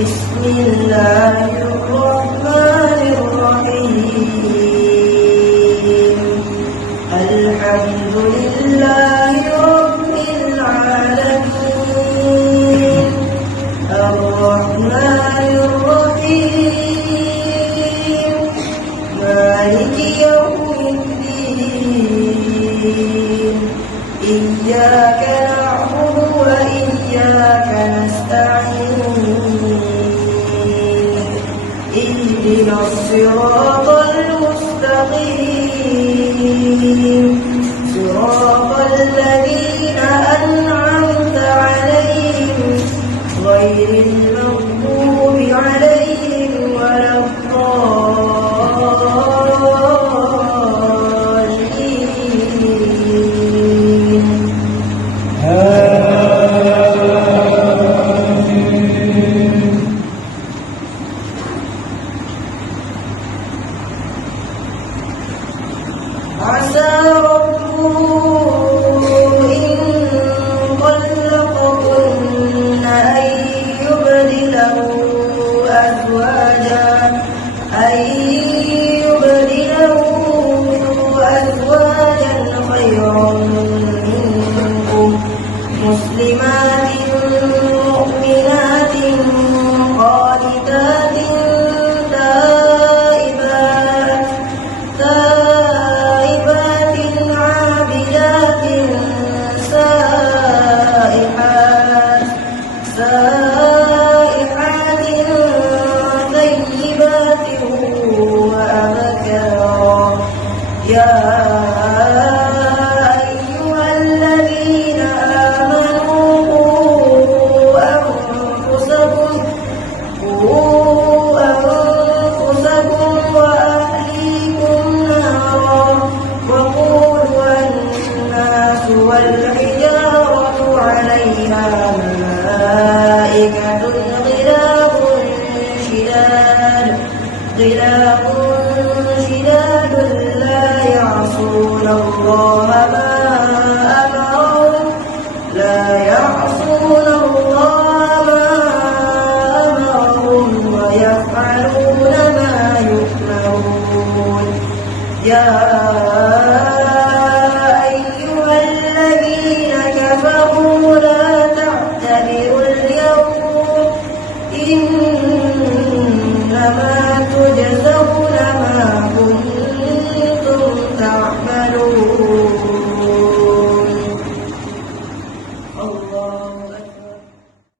بسم الله الرحمن الرحيم الحمد لله رب العالمين الرحمن الرحيم مالك يوم الدين إياك نعبد وإياك نستعين اهدنا الصراط المستقيم صراط الذين أنعمت عليهم غير المغضوب عليهم ولا الضالين. عسى ربه إن طلقكن أن يبدله أزواجا خيرا منكم مسلمات مؤمنات قانتات تائبات عابدات سائحات طيبات وأبكارا يا أيها الذين آمنوا قوا أنفسكم وأهليكم نارا وقودها الناس والحجارة عليها ملائكة غلاظ شداد لا يعصون الله ما